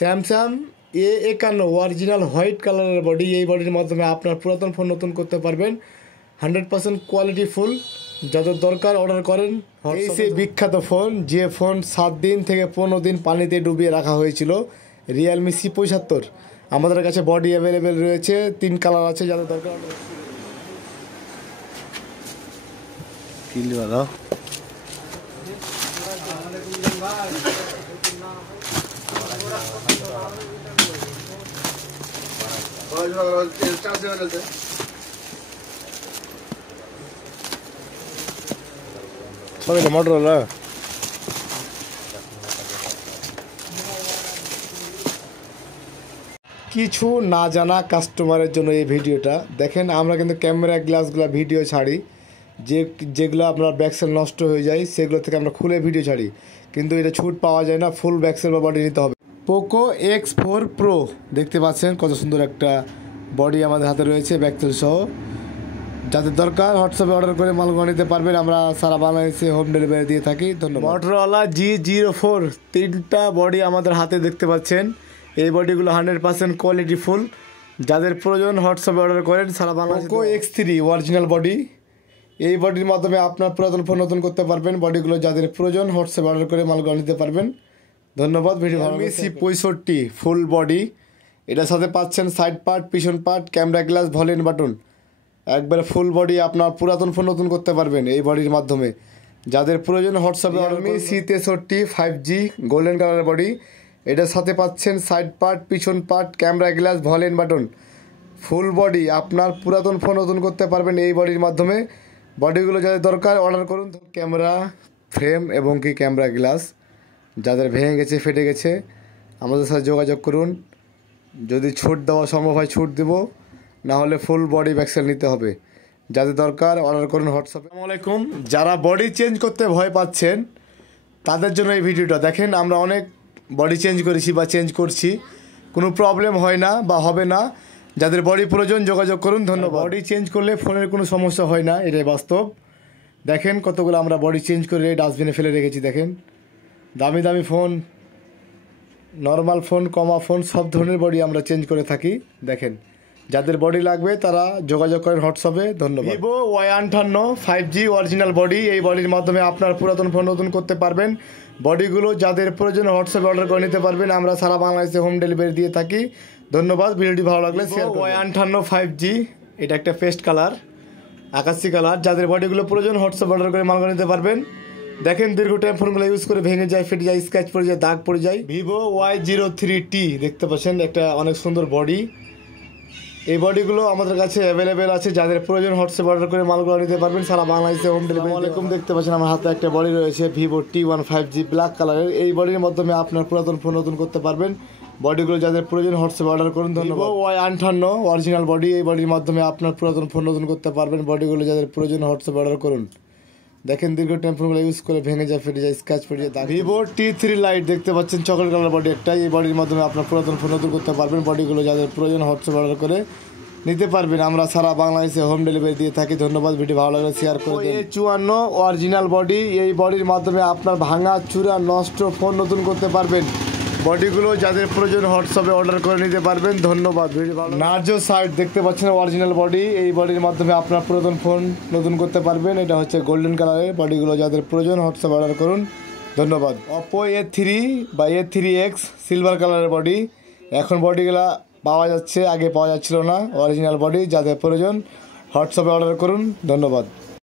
Samsung A51 original white কালারের body. এই বডির মাধ্যমে আপনার পুরাতন ফোন নতুন করতে পারবেন। 100% কোয়ালিটি ফুল। যাদের দরকার অর্ডার করেন। এই সেই বিখ্যাত ফোন, যে ফোন 7 দিন থেকে 15 দিন পানিতে ডুবিয়ে রাখা হয়েছিল, রিয়েলমি C75। আমাদের কাছে বডি অ্যাভেলেবেল রয়েছে, 3 কালার আছে। যাদের দরকার মোটরোলা। কিছু না জানা কাস্টমারের জন্য এই ভিডিওটা দেখেন। আমরা কিন্তু ক্যামেরা গ্লাসগুলো ভিডিও ছাড়ি, যেগুলো আপনার ব্যাকসেল নষ্ট হয়ে যায় সেগুলো থেকে আমরা খুলে ভিডিও ছাড়ি, কিন্তু এটা ছুট পাওয়া যায় না। ফুল ব্যাকসেল বা বডি নিতে হবে। পোকো X4 Pro দেখতে পাচ্ছেন কত সুন্দর একটা বডি আমাদের হাতে রয়েছে, ব্যাকসেল সহ। যাদের দরকার হোয়াটসঅ্যাপে অর্ডার করে মালগুলো নিতে পারবেন। আমরা সারা বাংলাদেশে হোম ডেলিভারি দিয়ে থাকি। ধন্যবাদ। মোটরোলা G04 3টা বডি আমাদের হাতে দেখতে পাচ্ছেন। এই বডিগুলো 100% কোয়ালিটি ফুল। যাদের প্রয়োজন হোয়াটসঅ্যাপে অর্ডার করেন সারা বাংলাদেশে। Poco X3 original body. এই বডির মাধ্যমে আপনার পুরাতন ফোন নতুন করতে পারবেন। বডিগুলো যাদের প্রয়োজন হোয়াটসঅ্যাপে অর্ডার করে মালগুলো নিতে পারবেন। ধন্যবাদ। ভিডিও ভালো লাগলে C65 ফুল বডি। এটার সাথে পাচ্ছেন সাইড পার্ট, পিছন part, camera glass, volume button. একবারে ফুল বডি আপনার পুরাতন ফোন নতুন করতে পারবেন এই বডির মাধ্যমে। যাদের প্রয়োজন হোয়াটসঅ্যাপে রিয়েলমি C63 5G গোল্ডেন কালারের বডি। এটার সাথে পাচ্ছেন সাইড পার্ট, পিছন part, camera glass, volume button. Full body আপনার পুরাতন ফোন নতুন করতে পারবেন এই বডির মাধ্যমে। বডিগুলো যাদের দরকার অর্ডার করুন। ক্যামেরা ফ্রেম এবং কি ক্যামেরা গ্লাস যাদের ভেঙে গেছে, ফেটে গেছে, আমাদের সাথে যোগাযোগ করুন। যদি ছুট দেওয়া সম্ভব হয় ছুট দেব, না হলে ফুল বডি ব্যাকসেল নিতে হবে। যাদের দরকার অর্ডার করুন হোয়াটসঅ্যাপে। আসসালামু আলাইকুম। যারা বডি চেঞ্জ করতে ভয় পাচ্ছেন তাদের জন্য এই ভিডিওটা দেখেন। আমরা অনেক বডি চেঞ্জ করেছি বা চেঞ্জ করছি, কোনো প্রবলেম হয় না বা হবে না। যাদের বডি প্রয়োজন যোগাযোগ করুন। ধন্যবাদ। বডি চেঞ্জ করলে ফোনের কোনো সমস্যা হয় না, এটাই বাস্তব। দেখেন কতগুলো আমরা বডি চেঞ্জ করে ডাস্টবিনে ফেলে রেখেছি। দেখেন দামি দামি ফোন, নর্মাল ফোন, কমা ফোন, সব ধরনের বডি আমরা চেঞ্জ করে থাকি। দেখেন যাদের বডি লাগবে তারা যোগাযোগ করেন হোয়াটসঅ্যাপে। ধন্যবাদ। Vivo Y58 5G original body. এই বডির মাধ্যমে আপনার পুরাতন ফোন নতুন করতে পারবেন। বডিগুলো যাদের প্রয়োজন হোয়াটসঅ্যাপে অর্ডার করে নিতে পারবেন। আমরা সারা বাংলাদেশে হোম ডেলিভারি দিয়ে থাকি। ধন্যবাদ। ভিডিওটি ভালো লাগলে শেয়ার করুন। Y58 5G এটা একটা পেস্ট কালার, আকাশি কালার। যাদের বডিগুলো প্রয়োজন হোয়াটসঅ্যাপে অর্ডার করে মালগুলো নিতে পারবেন। দেখেন দীর্ঘ টাইম ফোনগুলো ইউজ করে ভেঙে যায়, ফেটে যায়, স্ক্র্যাচ পড়ে যায়, দাগ পড়ে যায়। ভিভো Y03T দেখতে পাচ্ছেন, একটা অনেক সুন্দর বডি। এই বডিগুলো আমাদের কাছে অ্যাভেলেবেল আছে। যাদের প্রয়োজন হোয়াটসঅ্যাপ অর্ডার করে মালগুলো নিতে পারবেন। সারা বাংলাদেশে হোম ডেলিভারি। আলাইকুম। দেখতে পাচ্ছেন আমার হাতে একটা বডি রয়েছে ভিভো T1 5G ব্ল্যাক কালারের। এই বডির মাধ্যমে আপনার পুরাতন ফোন নতুন করতে পারবেন। বডিগুলো যাদের প্রয়োজন হোয়াটসঅ্যাপ অর্ডার করুন। ধন্যবাদ। Y58 original body. এই বডির মাধ্যমে আপনার পুরাতন ফোন নতুন করতে পারবেন। বডিগুলো যাদের প্রয়োজন হোয়াটসঅ্যাপ অর্ডার করুন। দেখেন দীর্ঘ টাইম ফোনগুলো ইউজ করে ভেঙে যায়, ফেটে যায়, স্ক্র্যাচ পড়ে যায়। ভিভো T3 লাইট দেখতে পাচ্ছেন, চকলেট কালার বডি একটা। এই বডির মাধ্যমে আপনার পুরাতন ফোন নতুন করতে পারবেন। বডিগুলো যাদের প্রয়োজন হোয়াটসঅ্যাপ অর্ডার করে নিতে পারবেন। আমরা সারা বাংলাদেশে হোম ডেলিভারি দিয়ে থাকি। ধন্যবাদ। ভিডিও ভালো লাগলে শেয়ার করে দিন। A54 original body. এই বডির মাধ্যমে আপনার ভাঙা, চূড়া, নষ্ট ফোন নতুন করতে পারবেন। বডিগুলো যাদের প্রয়োজন হোয়াটসঅ্যাপে অর্ডার করে নিতে পারবেন। ধন্যবাদ। ভিডিও ভালো। নার্জো সাইড দেখতে পাচ্ছেন অরিজিনাল বডি। এই বডির মাধ্যমে আপনার পুরাতন ফোন নতুন করতে পারবেন। এটা হচ্ছে গোল্ডেন কালারের। বডিগুলো যাদের প্রয়োজন হোয়াটসঅ্যাপে অর্ডার করুন। ধন্যবাদ। Oppo A3 বা A3X সিলভার কালারের বডি। এখন বডিগুলা পাওয়া যাচ্ছে, আগে পাওয়া যাচ্ছিল না। Original body. যাদের প্রয়োজন হোয়াটসঅ্যাপে অর্ডার করুন। ধন্যবাদ।